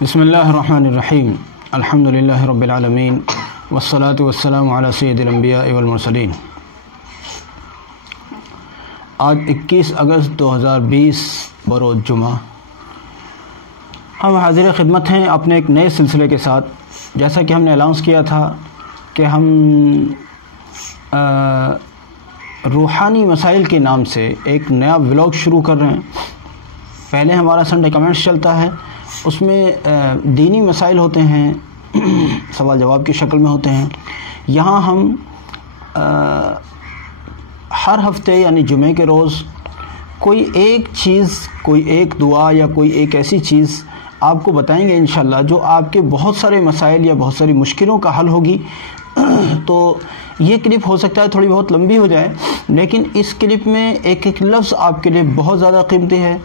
بسم اللہ الرحمن الرحیم الحمد للہ رب العالمین والصلاة والسلام علی سید الانبیاء والمرسلین۔ آج 21 اگست 2020 بروز جمعہ ہم حاضر خدمت ہیں اپنے ایک نئے سلسلے کے ساتھ۔ جیسا کہ ہم نے اناؤنس کیا تھا کہ ہم روحانی مسائل کے نام سے ایک نیا ولاگ شروع کر رہے ہیں۔ پہلے ہمارا سنڈے کمنٹس چلتا ہے، اس میں دینی مسائل ہوتے ہیں، سوال جواب کی شکل میں ہوتے ہیں۔ یہاں ہم ہر ہفتے یعنی جمعے کے روز کوئی ایک چیز، کوئی ایک دعا یا کوئی ایک ایسی چیز آپ کو بتائیں گے انشاءاللہ جو آپ کے بہت سارے مسائل یا بہت ساری مشکلوں کا حل ہوگی۔ تو یہ کلپ ہو سکتا ہے تھوڑی بہت لمبی ہو جائے، لیکن اس کلپ میں ایک ایک لفظ آپ کے لیے بہت زیادہ قیمتی ہے،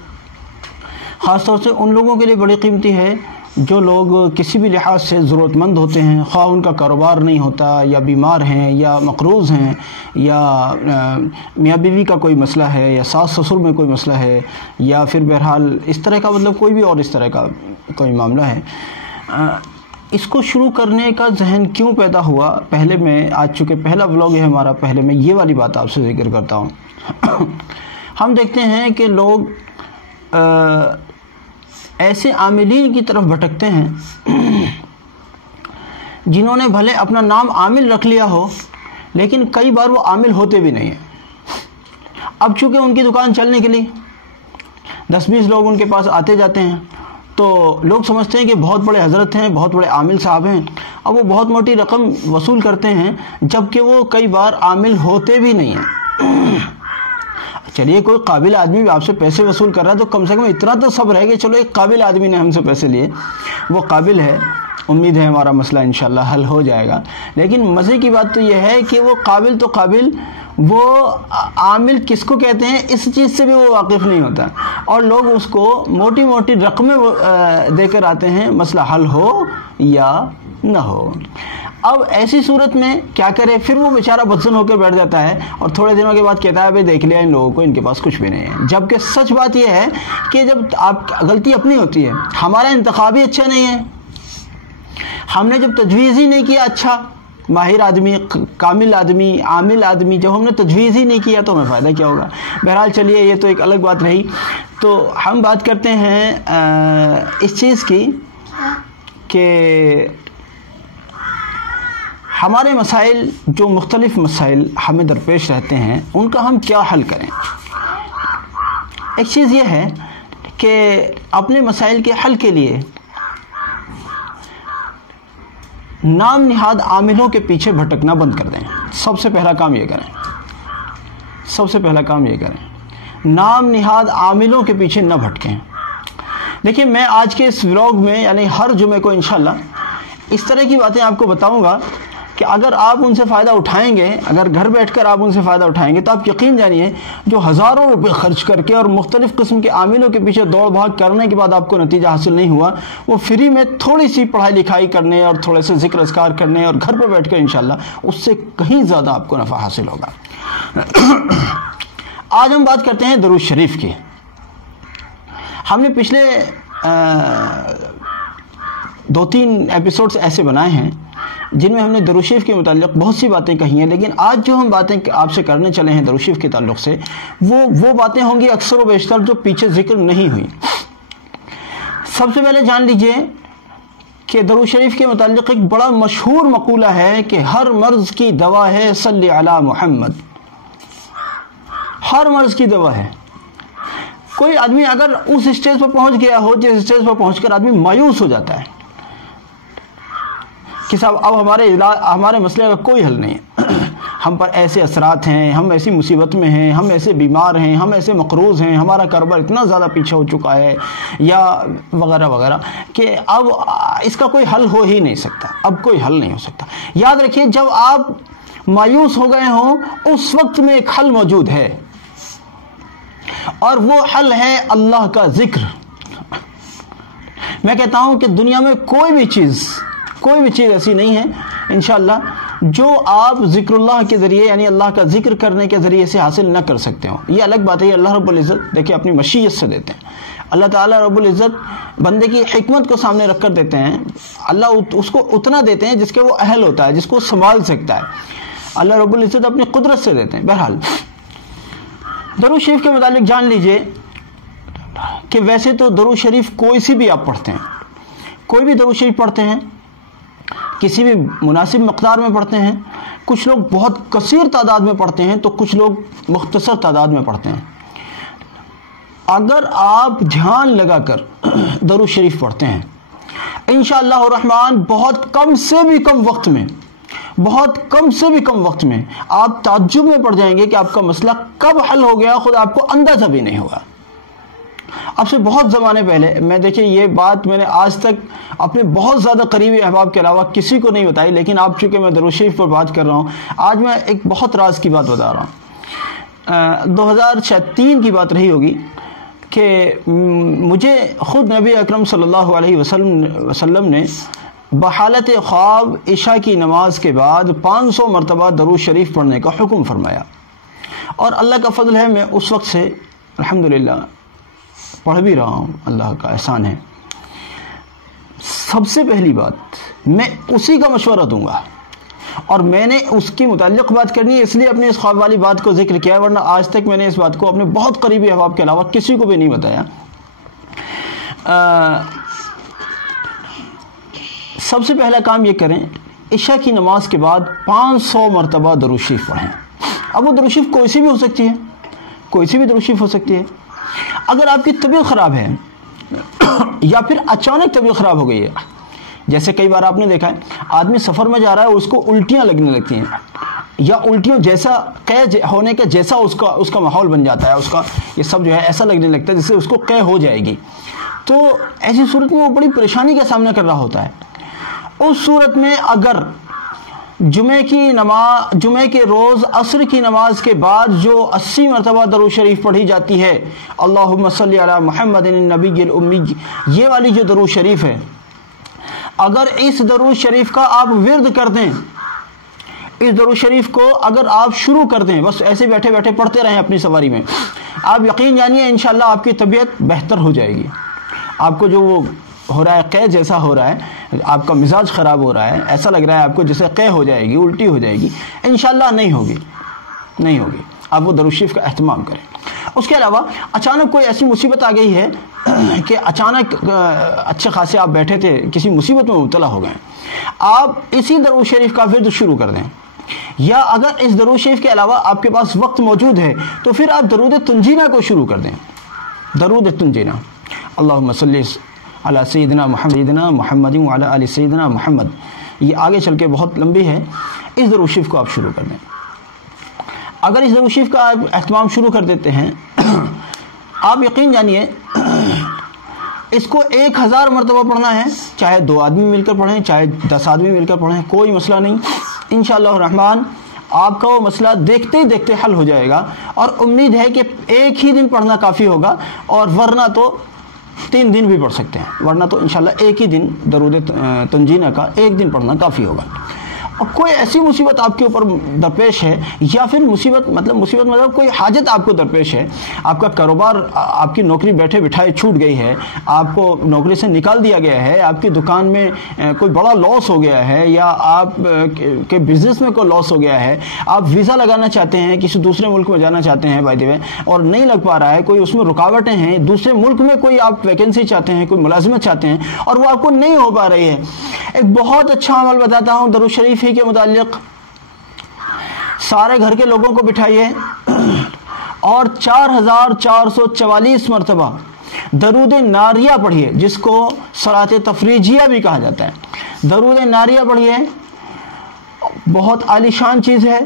خاص طور سے ان لوگوں کے لیے بڑی قیمتی ہے جو لوگ کسی بھی لحاظ سے ضرورت مند ہوتے ہیں، خواہ ان کا کاروبار نہیں ہوتا یا بیمار ہیں یا مقروض ہیں یا میاں بیوی کا کوئی مسئلہ ہے یا ساس سسر میں کوئی مسئلہ ہے یا پھر بہرحال اس طرح کا کوئی بھی اور اس طرح کا کوئی معاملہ ہے۔ اس کو شروع کرنے کا ذہن کیوں پیدا ہوا؟ پہلے میں آج چونکہ پہلا ولاگ ہے ہمارا، پہلے میں یہ والی بات آپ سے ذکر کرتا ہوں۔ ہم دیکھتے ہیں کہ لوگ ایسے عاملین کی طرف بھٹکتے ہیں جنہوں نے بھلے اپنا نام عامل رکھ لیا ہو لیکن کئی بار وہ عامل ہوتے بھی نہیں ہیں۔ اب چونکہ ان کی دکان چلنے کے لیے 10-20 لوگ ان کے پاس آتے جاتے ہیں تو لوگ سمجھتے ہیں کہ بہت بڑے حضرت ہیں، بہت بڑے عامل صاحب ہیں، اب وہ بہت موٹی رقم وصول کرتے ہیں جبکہ وہ کئی بار عامل ہوتے بھی نہیں ہیں۔ چلیے کوئی قابل آدمی بھی آپ سے پیسے وصول کر رہا ہے تو کم سے کم اتنا تو صبر ہے کہ چلو ایک قابل آدمی نے ہم سے پیسے لیے، وہ قابل ہے، امید ہے ہمارا مسئلہ انشاءاللہ حل ہو جائے گا۔ لیکن مزے کی بات تو یہ ہے کہ وہ قابل تو قابل، وہ عامل کس کو کہتے ہیں اس چیز سے بھی وہ واقف نہیں ہوتا، اور لوگ اس کو موٹی موٹی رقمیں دے کر آتے ہیں مسئلہ حل ہو یا نہ ہو۔ اب ایسی صورت میں کیا کرے؟ پھر وہ بیچارہ بدظن ہو کے بیٹھ جاتا ہے اور تھوڑے دنوں کے بعد کہتا ہے بھائی دیکھ لیا ان لوگوں کو، ان کے پاس کچھ بھی نہیں ہے۔ جبکہ سچ بات یہ ہے کہ جب آپ غلطی اپنی ہوتی ہے، ہمارا انتخاب ہی اچھا نہیں ہے، ہم نے جب تجویز ہی نہیں کیا اچھا ماہر آدمی، کامل آدمی، عامل آدمی، جب ہم نے تجویز ہی نہیں کیا تو ہمیں فائدہ کیا ہوگا؟ بہرحال چلیے یہ تو ایک الگ بات رہی۔ تو ہم بات کرتے ہیں اس چیز کی کہ ہمارے مسائل، جو مختلف مسائل ہمیں درپیش رہتے ہیں، ان کا ہم کیا حل کریں۔ ایک چیز یہ ہے کہ اپنے مسائل کے حل کے لیے نام نہاد عاملوں کے پیچھے بھٹکنا بند کر دیں۔ سب سے پہلا کام یہ کریں، نام نہاد عاملوں کے پیچھے نہ بھٹکیں۔ دیکھیں میں آج کے اس ولاگ میں یعنی ہر جمعے کو انشاءاللہ اس طرح کی باتیں آپ کو بتاؤں گا کہ اگر آپ ان سے فائدہ اٹھائیں گے، اگر گھر بیٹھ کر آپ ان سے فائدہ اٹھائیں گے تو آپ یقین جانیے جو ہزاروں روپے خرچ کر کے اور مختلف قسم کے عاملوں کے پیچھے دوڑ بھاگ کرنے کے بعد آپ کو نتیجہ حاصل نہیں ہوا، وہ فری میں تھوڑی سی پڑھائی لکھائی کرنے اور تھوڑے سے ذکر اذکار کرنے اور گھر پہ بیٹھ کر انشاءاللہ اس سے کہیں زیادہ آپ کو نفع حاصل ہوگا۔ آج ہم بات کرتے ہیں درود شریف کی۔ ہم نے پچھلے 2-3 ایپیسوڈز ایسے بنائے ہیں جن میں ہم نے درود شریف کے متعلق بہت سی باتیں کہی ہیں، لیکن آج جو ہم باتیں آپ سے کرنے چلے ہیں درود شریف کے تعلق سے وہ باتیں ہوں گی اکثر و بیشتر جو پیچھے ذکر نہیں ہوئی۔ سب سے پہلے جان لیجئے کہ درود شریف کے متعلق ایک بڑا مشہور مقولہ ہے کہ ہر مرض کی دوا ہے صلی علی محمد۔ ہر مرض کی دوا ہے۔ کوئی آدمی اگر اس اسٹیج پر پہنچ گیا ہو جس اسٹیج پر پہنچ کر آدمی مایوس ہو جاتا ہے کہ صاحب اب ہمارے مسئلے کا کوئی حل نہیں ہے، ہم پر ایسے اثرات ہیں، ہم ایسی مصیبت میں ہیں، ہم ایسے بیمار ہیں، ہم ایسے مقروض ہیں، ہمارا کاروبار اتنا زیادہ پیچھے ہو چکا ہے یا وغیرہ وغیرہ کہ اب اس کا کوئی حل ہو ہی نہیں سکتا، اب کوئی حل نہیں ہو سکتا۔ یاد رکھیے جب آپ مایوس ہو گئے ہوں اس وقت میں ایک حل موجود ہے اور وہ حل ہے اللہ کا ذکر۔ میں کہتا ہوں کہ دنیا میں کوئی بھی چیز ایسی نہیں ہے انشاءاللہ جو آپ ذکر اللہ کے ذریعے یعنی اللہ کا ذکر کرنے کے ذریعے سے حاصل نہ کر سکتے ہو۔ یہ الگ بات ہے، یہ اللہ رب العزت دیکھیں اپنی مشیت سے دیتے ہیں، اللہ تعالیٰ رب العزت بندے کی حکمت کو سامنے رکھ کر دیتے ہیں. اللہ اس کو اتنا دیتے ہیں جس کے وہ اہل ہوتا ہے, جس کو سنبھال سکتا ہے. اللہ رب العزت اپنی قدرت سے دیتے ہیں. بہرحال درود شریف کے متعلق جان لیجئے کہ ویسے تو درود شریف کوئی سی بھی آپ پڑھتے ہیں, کوئی بھی درود شریف پڑھتے ہیں, کسی بھی مناسب مقدار میں پڑھتے ہیں. کچھ لوگ بہت کثیر تعداد میں پڑھتے ہیں تو کچھ لوگ مختصر تعداد میں پڑھتے ہیں. اگر آپ دھیان لگا کر درود شریف پڑھتے ہیں انشاءاللہ الرحمن بہت کم سے بھی کم وقت میں, بہت کم سے بھی کم وقت میں آپ تعجب میں پڑ جائیں گے کہ آپ کا مسئلہ کب حل ہو گیا, خود آپ کو اندازہ بھی نہیں ہوگا. اب سے بہت زمانے پہلے میں دیکھیں یہ بات میں نے آج تک اپنے بہت زیادہ قریبی احباب کے علاوہ کسی کو نہیں بتائی, لیکن آپ چونکہ میں درود شریف پر بات کر رہا ہوں آج میں ایک بہت راز کی بات بتا رہا ہوں. 2003 کی بات رہی ہوگی کہ مجھے خود نبی اکرم صلی اللہ علیہ وسلم نے بحالت خواب عشاء کی نماز کے بعد 500 مرتبہ درود شریف پڑھنے کا حکم فرمایا, اور اللہ کا فضل ہے میں اس وقت سے الحمدللہ پڑھ بھی رہا ہوں, اللہ کا احسان ہے. سب سے پہلی بات میں اسی کا مشورہ دوں گا, اور میں نے اس کی متعلق بات کرنی ہے اس لیے اپنے اس خواب والی بات کو ذکر کیا ہے, ورنہ آج تک میں نے اس بات کو اپنے بہت قریبی احباب کے علاوہ کسی کو بھی نہیں بتایا. سب سے پہلا کام یہ کریں, عشاء کی نماز کے بعد 500 مرتبہ درود شریف پڑھیں. اب وہ درود شریف کوئی سی بھی ہو سکتی ہے, کوئی سی بھی درود شریف ہو سکتی ہے. اگر آپ کی طبیعت خراب ہے یا پھر اچانک طبیعت خراب ہو گئی ہے, جیسے کئی بار آپ نے دیکھا ہے آدمی سفر میں جا رہا ہے اس کو الٹیاں لگنے لگتی ہیں, یا الٹیوں جیسا قے ہونے کا جیسا اس کا ماحول بن جاتا ہے, اس کا یہ سب جو ہے ایسا لگنے لگتا ہے جس سے اس کو قے ہو جائے گی, تو ایسی صورت میں وہ بڑی پریشانی کا سامنا کر رہا ہوتا ہے. اس صورت میں اگر جمعے کے روز عصر کی نماز کے بعد جو 80 مرتبہ درود شریف پڑھی جاتی ہے, اللہم صلی علی محمد النبی الامی, یہ والی جو درود شریف ہے, اگر اس درود شریف کا آپ ورد کر دیں, اس درود شریف کو اگر آپ شروع کر دیں, بس ایسے بیٹھے بیٹھے پڑھتے رہیں اپنی سواری میں, آپ یقین جانیے انشاءاللہ آپ کی طبیعت بہتر ہو جائے گی. آپ کو جو وہ ہو رہا ہے قے جیسا ہو رہا ہے, آپ کا مزاج خراب ہو رہا ہے, ایسا لگ رہا ہے آپ کو جیسے قے ہو جائے گی, الٹی ہو جائے گی, انشاءاللہ نہیں ہوگی, نہیں ہوگی. آپ وہ درود شریف کا اہتمام کریں. اس کے علاوہ اچانک کوئی ایسی مصیبت آ گئی ہے کہ اچانک اچھے خاصے آپ بیٹھے تھے, کسی مصیبت میں مبتلا ہو گئے, آپ اسی درود شریف کا ورد شروع کر دیں. یا اگر اس درود شریف کے علاوہ آپ کے پاس وقت موجود ہے تو پھر آپ درود تنجینہ کو شروع کر دیں. درود تنجینہ, اللہم صلی علی سیدنا محمد وعلی آل سیدنا محمد, یہ آگے چل کے بہت لمبی ہے. اس درود شریف کو آپ شروع کر دیں. اگر اس درود شریف کا آپ اہتمام شروع کر دیتے ہیں, آپ یقین جانیے اس کو 1000 مرتبہ پڑھنا ہے, چاہے 2 آدمی مل کر پڑھیں, چاہے 10 آدمی مل کر پڑھیں, کوئی مسئلہ نہیں. انشاءاللہ الرحمن آپ کا وہ مسئلہ دیکھتے ہی دیکھتے حل ہو جائے گا, اور امید ہے کہ ایک ہی دن پڑھنا کافی ہوگا, اور ورنہ تو 3 دن بھی پڑھ سکتے ہیں, ورنہ تو انشاءاللہ ایک ہی دن درود تنجینہ کا ایک دن پڑھنا کافی ہوگا. اور کوئی ایسی مصیبت آپ کے اوپر درپیش ہے, یا پھر مصیبت مطلب کوئی حاجت آپ کو درپیش ہے, آپ کا کاروبار, آپ کی نوکری بیٹھے بٹھائے چھوٹ گئی ہے, آپ کو نوکری سے نکال دیا گیا ہے, آپ کی دکان میں کوئی بڑا لاس ہو گیا ہے, یا آپ کے بزنس میں کوئی لاس ہو گیا ہے, آپ ویزا لگانا چاہتے ہیں, کسی دوسرے ملک میں جانا چاہتے ہیں بائی دی وے, اور نہیں لگ پا رہا ہے, کوئی اس میں رکاوٹیں ہیں, دوسرے ملک میں کوئی آپ ویکینسی چاہتے ہیں, کوئی ملازمت چاہتے ہیں, اور وہ آپ کو نہیں ہو پا رہی ہے. ایک بہت اچھا عمل بتاتا ہوں درود شریف ہی کے متعلق. سارے گھر کے لوگوں کو بٹھائیے اور 4444 مرتبہ درود ناریہ پڑھیے, جس کو صلاۃ تفریجیہ بھی کہا جاتا ہے. درود ناریہ پڑھیے, بہت عالی شان چیز ہے.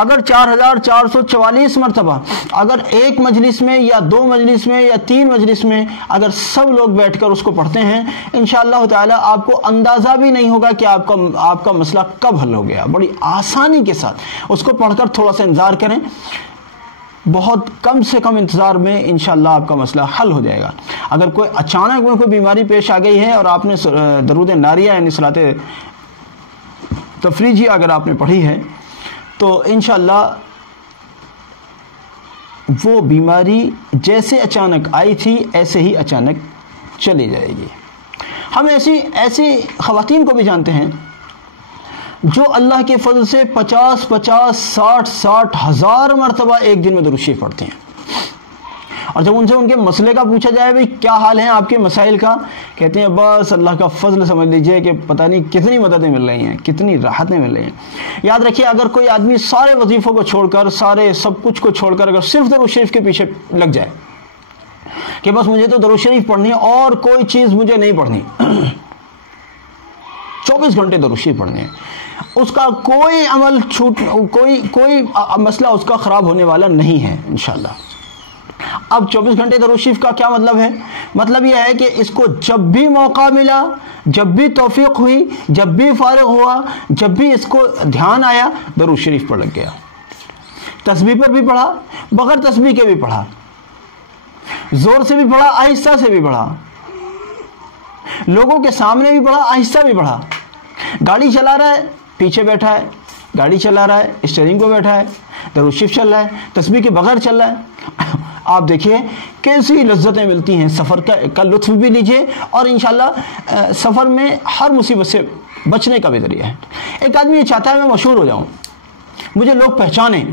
اگر 4444 مرتبہ اگر ایک مجلس میں یا 2 مجلس میں یا 3 مجلس میں اگر سب لوگ بیٹھ کر اس کو پڑھتے ہیں, انشاءاللہ تعالی آپ کو اندازہ بھی نہیں ہوگا کہ آپ کا مسئلہ کب حل ہو گیا. بڑی آسانی کے ساتھ اس کو پڑھ کر تھوڑا سا انتظار کریں, بہت کم سے کم انتظار میں انشاءاللہ آپ کا مسئلہ حل ہو جائے گا. اگر کوئی اچانک میں کوئی بیماری پیش آ گئی ہے اور آپ نے درود ناریہ یعنی صلاۃ تفریجی اگر آپ نے پڑھی ہے, تو انشاءاللہ وہ بیماری جیسے اچانک آئی تھی ایسے ہی اچانک چلی جائے گی۔ ہم ایسی خواتین کو بھی جانتے ہیں جو اللہ کے فضل سے 50 ہزار مرتبہ ایک دن میں درود شریف پڑھتے ہیں، اور جب ان سے ان کے مسئلے کا پوچھا جائے بھئی کیا حال ہے آپ کے مسائل کا، کہتے ہیں بس اللہ کا فضل سمجھ لیجئے کہ پتہ نہیں کتنی مددیں مل رہی ہیں، کتنی راحتیں مل رہی ہیں۔ یاد رکھیے، اگر کوئی آدمی سارے وظیفوں کو چھوڑ کر، سارے سب کچھ کو چھوڑ کر اگر صرف درود شریف کے پیچھے لگ جائے کہ بس مجھے تو درود شریف پڑھنی ہے اور کوئی چیز مجھے نہیں پڑھنی، 24 گھنٹے درود شریف پڑھنے ہیں، اس کا کوئی عمل کوئی مسئلہ اس کا خراب ہونے والا نہیں ہے انشاءاللہ۔ اب 24 گھنٹے درود شریف کا کیا مطلب ہے؟ مطلب یہ ہے کہ اس کو جب بھی موقع ملا، جب بھی توفیق ہوئی، جب بھی فارغ ہوا، جب بھی اس کو دھیان آیا، درود شریف پر لگ گیا۔ تسبیح پر بھی پڑھا، بغیر تسبیح کے بھی پڑھا، زور سے بھی پڑھا، آہستہ سے بھی پڑھا، لوگوں کے سامنے بھی پڑھا، آہستہ بھی پڑھا، گاڑی چلا رہا ہے، پیچھے بیٹھا ہے، گاڑی چلا رہا ہے، اسٹیئرنگ کو بیٹھا ہے، درود شریف چل رہا ہے، تسبیح کے بغیر چل رہا ہے۔ آپ دیکھیے کیسی لذتیں ملتی ہیں، سفر کا لطف بھی لیجئے، اور انشاءاللہ سفر میں ہر مصیبت سے بچنے کا بھی ذریعہ ہے۔ ایک آدمی یہ چاہتا ہے میں مشہور ہو جاؤں، مجھے لوگ پہچانیں۔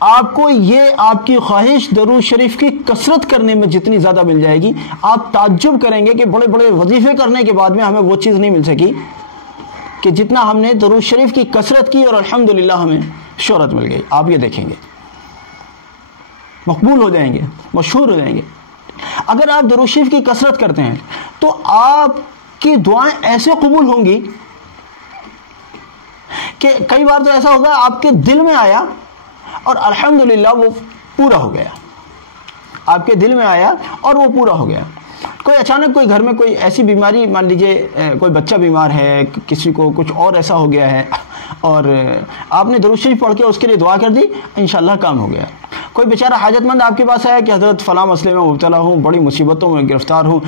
آپ کو یہ آپ کی خواہش درود شریف کی کثرت کرنے میں جتنی زیادہ مل جائے گی، آپ تعجب کریں گے کہ بڑے بڑے وظیفے کرنے کے بعد میں ہمیں وہ چیز نہیں مل سکی کہ جتنا ہم نے درود شریف کی کثرت کی، اور الحمدللہ ہمیں شہرت مل گئی۔ آپ یہ دیکھیں گے، مقبول ہو جائیں گے، مشہور ہو جائیں گے۔ اگر آپ درود شریف کی کثرت کرتے ہیں تو آپ کی دعائیں ایسے قبول ہوں گی کہ کئی بار تو ایسا ہوگا آپ کے دل میں آیا اور الحمدللہ وہ پورا ہو گیا، آپ کے دل میں آیا اور وہ پورا ہو گیا۔ کوئی اچانک کوئی گھر میں کوئی ایسی بیماری، مان لیجئے کوئی بچہ بیمار ہے، کسی کو کچھ اور ایسا ہو گیا ہے، اور آپ نے درود شریف پڑھ کے اس کے لیے دعا کر دی، انشاءاللہ کام ہو گیا۔ کوئی بیچارہ حاجت مند آپ کے پاس آیا کہ حضرت فلاں مسئلے میں مبتلا ہوں، بڑی مصیبتوں میں گرفتار ہوں،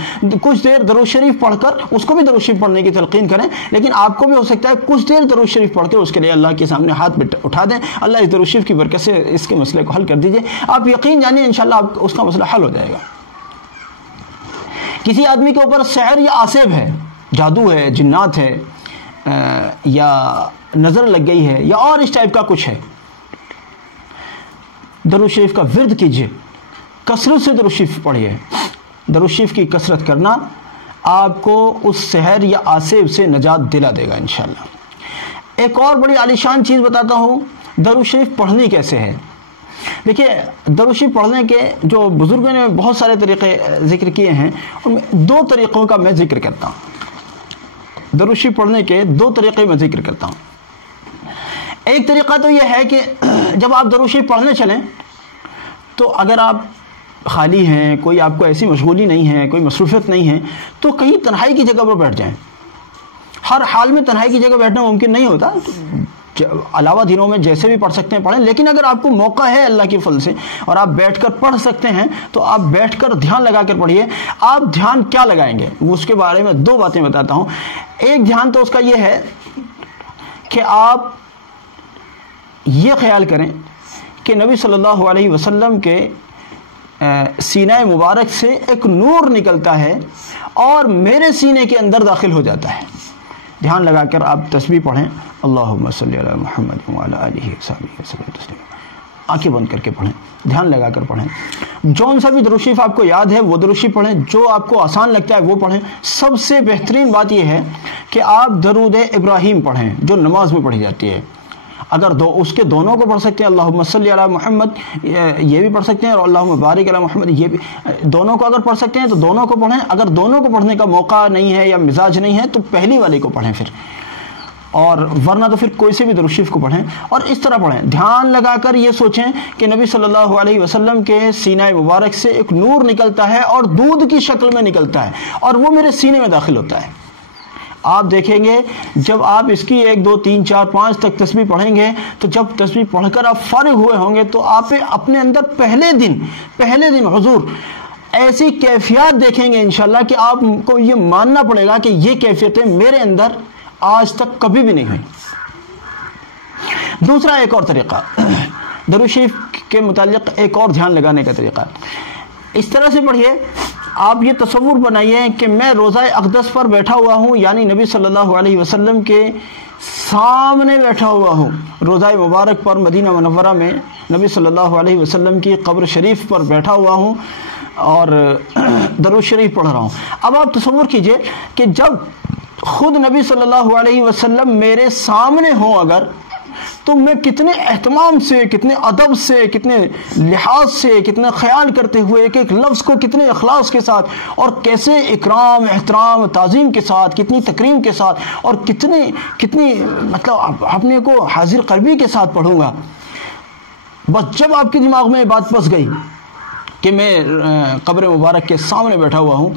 کچھ دیر درود شریف پڑھ کر اس کو بھی درود شریف پڑھنے کی تلقین کریں، لیکن آپ کو بھی ہو سکتا ہے کچھ دیر درود شریف پڑھ کے اس کے لیے اللہ کے سامنے ہاتھ اٹھا دیں، اللہ اس درود شریف کی برکت سے اس کے مسئلے کو حل کر دیجئے۔ آپ یقین جانیے انشاءاللہ اس کا مسئلہ حل ہو جائے گا۔ کسی آدمی کے اوپر سحر یا آسیب ہے، جادو ہے، جنات ہے، یا نظر لگ گئی ہے، یا اور اس ٹائپ کا کچھ ہے، درود شریف کا ورد کیجئے، کثرت سے درود شریف پڑھیے۔ درود شریف کی کثرت کرنا آپ کو اس سحر یا آسیب سے نجات دلا دے گا انشاءاللہ۔ ایک اور بڑی عالیشان چیز بتاتا ہوں، درود شریف پڑھنی کیسے ہے۔ دیکھیے، درود شریف پڑھنے کے جو بزرگوں نے بہت سارے طریقے ذکر کیے ہیں، ان میں 2 طریقوں کا میں ذکر کرتا ہوں۔ درود شریف پڑھنے کے 2 طریقے میں ذکر کرتا ہوں۔ ایک طریقہ تو یہ ہے کہ جب آپ درود شریف پڑھنے چلیں تو اگر آپ خالی ہیں، کوئی آپ کو ایسی مشغولی نہیں ہے، کوئی مصروفیت نہیں ہے، تو کہیں تنہائی کی جگہ پر بیٹھ جائیں۔ ہر حال میں تنہائی کی جگہ بیٹھنا ممکن نہیں ہوتا، علاوہ دنوں میں جیسے بھی پڑھ سکتے ہیں پڑھیں، لیکن اگر آپ کو موقع ہے اللہ کے فضل سے اور آپ بیٹھ کر پڑھ سکتے ہیں تو آپ بیٹھ کر دھیان لگا کر پڑھیے۔ آپ دھیان کیا لگائیں گے اس کے بارے میں 2 باتیں بتاتا ہوں۔ ایک دھیان تو اس کا یہ ہے کہ آپ یہ خیال کریں کہ نبی صلی اللہ علیہ وسلم کے سینہ مبارک سے ایک نور نکلتا ہے اور میرے سینے کے اندر داخل ہو جاتا ہے۔ دھیان لگا کر آپ تسبیح پڑھیں، اللہم صلی علی محمد وعلی آلہ وصحبہ وسلم تسلیما، آنکھیں بند کر کے پڑھیں، دھیان لگا کر پڑھیں۔ جون سا بھی درود شریف آپ کو یاد ہے وہ درود شریف پڑھیں، جو آپ کو آسان لگتا ہے وہ پڑھیں۔ سب سے بہترین بات یہ ہے کہ آپ درود ابراہیم پڑھیں جو نماز میں پڑھی جاتی ہے۔ اگر اس کے دونوں کو پڑھ سکتے ہیں، اللہم صلی علی محمد یہ بھی پڑھ سکتے ہیں، اور اللہم بارک علی محمد یہ بھی، دونوں کو اگر پڑھ سکتے ہیں تو دونوں کو پڑھیں۔ اگر دونوں کو پڑھنے کا موقع نہیں ہے یا مزاج نہیں ہے تو پہلی والی کو پڑھیں پھر، اور ورنہ تو پھر کوئی سے بھی درود شریف کو پڑھیں اور اس طرح پڑھیں۔ دھیان لگا کر یہ سوچیں کہ نبی صلی اللہ علیہ وسلم کے سینہ مبارک سے ایک نور نکلتا ہے اور دودھ کی شکل میں نکلتا ہے اور وہ میرے سینے میں داخل ہوتا ہے۔ آپ دیکھیں گے جب آپ اس کی 1 2 3 4 5 تک تسبیح پڑھیں گے تو جب تسبیح پڑھ کر آپ فارغ ہوئے ہوں گے تو آپ اپنے اندر پہلے دن حضور ایسی کیفیات دیکھیں گے انشاءاللہ کہ آپ کو یہ ماننا پڑے گا کہ یہ کیفیتیں میرے اندر آج تک کبھی بھی نہیں ہوئی۔ دوسرا ایک اور طریقہ درود شریف کے متعلق ایک اور دھیان لگانے کا طریقہ اس طرح سے پڑھیے. آپ یہ تصور بنائیے کہ میں روزہ اقدس پر بیٹھا ہوا ہوں، یعنی نبی صلی اللہ علیہ وسلم کے سامنے بیٹھا ہوا ہوں. روزہ مبارک پر مدینہ منورہ میں نبی صلی اللہ علیہ وسلم کی قبر شریف پر بیٹھا ہوا ہوں اور درود شریف پڑھ رہا ہوں. اب آپ تصور کیجئے کہ جب خود نبی صلی اللہ علیہ وسلم میرے سامنے ہوں اگر، تو میں کتنے اہتمام سے، کتنے ادب سے، کتنے لحاظ سے، کتنے خیال کرتے ہوئے ایک ایک لفظ کو کتنے اخلاص کے ساتھ اور کیسے اکرام، احترام، تعظیم کے ساتھ، کتنی تکریم کے ساتھ اور کتنی مطلب اپنے کو حاضر قلبی کے ساتھ پڑھوں گا. بس جب آپ کے دماغ میں بات پس گئی کہ میں قبر مبارک کے سامنے بیٹھا ہوا ہوں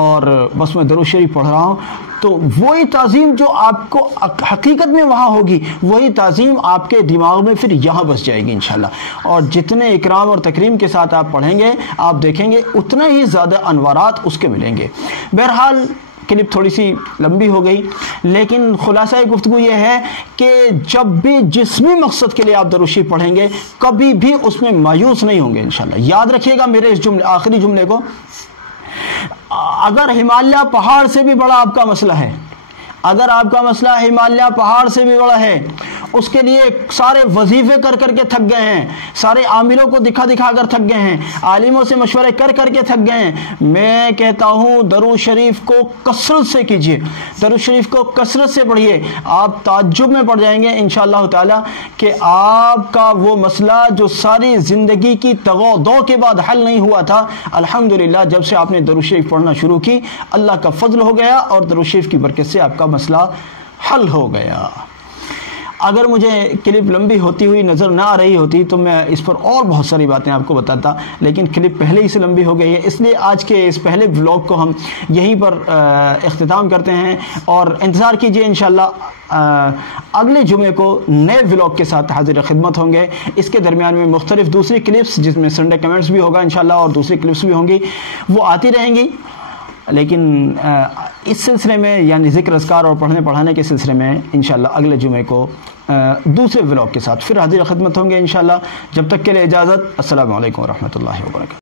اور بس میں درود شریف پڑھ رہا ہوں، تو وہی تعظیم جو آپ کو حقیقت میں وہاں ہوگی، وہی تعظیم آپ کے دماغ میں پھر یہاں بس جائے گی انشاءاللہ. اور جتنے اکرام اور تکریم کے ساتھ آپ پڑھیں گے، آپ دیکھیں گے اتنا ہی زیادہ انوارات اس کے ملیں گے. بہرحال کلپ تھوڑی سی لمبی ہو گئی، لیکن خلاصہ گفتگو یہ ہے کہ جب بھی جس بھی مقصد کے لیے آپ درود شریف پڑھیں گے، کبھی بھی اس میں مایوس نہیں ہوں گے انشاءاللہ. یاد رکھیے گا میرے اس جملے، آخری جملے کو. اگر ہمالیہ پہاڑ سے بھی بڑا آپ کا مسئلہ ہے، اگر آپ کا مسئلہ ہمالیہ پہاڑ سے بھی بڑا ہے، اس کے لیے سارے وظیفے کر کر کے تھک گئے ہیں، سارے عاملوں کو دکھا دکھا کر تھک گئے ہیں، عالموں سے مشورے کر کر کے تھک گئے ہیں، میں کہتا ہوں درود شریف کو کثرت سے کیجئے، درود شریف کو کثرت سے پڑھیے. آپ تعجب میں پڑ جائیں گے انشاءاللہ تعالی کہ آپ کا وہ مسئلہ جو ساری زندگی کی تغو دو کے بعد حل نہیں ہوا تھا، الحمدللہ جب سے آپ نے درود شریف پڑھنا شروع کی، اللہ کا فضل ہو گیا اور درود شریف کی برکت سے آپ کا مسئلہ حل ہو گیا. اگر مجھے کلپ لمبی ہوتی ہوئی نظر نہ آ رہی ہوتی تو میں اس پر اور بہت ساری باتیں آپ کو بتاتا، لیکن کلپ پہلے ہی سے لمبی ہو گئی ہے، اس لیے آج کے اس پہلے ولاگ کو ہم یہیں پر اختتام کرتے ہیں. اور انتظار کیجئے انشاءاللہ اگلے جمعے کو نئے ولاگ کے ساتھ حاضر خدمت ہوں گے. اس کے درمیان میں مختلف دوسری کلپس، جس میں سنڈے کمنٹس بھی ہوگا انشاءاللہ اور دوسری کلپس بھی ہوں گی، وہ آتی رہیں گی. لیکن اس سلسلے میں یعنی ذکر اذکار اور پڑھنے پڑھانے کے سلسلے میں انشاءاللہ اگلے جمعے کو دوسرے ولاگ کے ساتھ پھر حاضر خدمت ہوں گے انشاءاللہ. جب تک کے لیے اجازت، السلام علیکم ورحمۃ اللہ وبرکاتہ.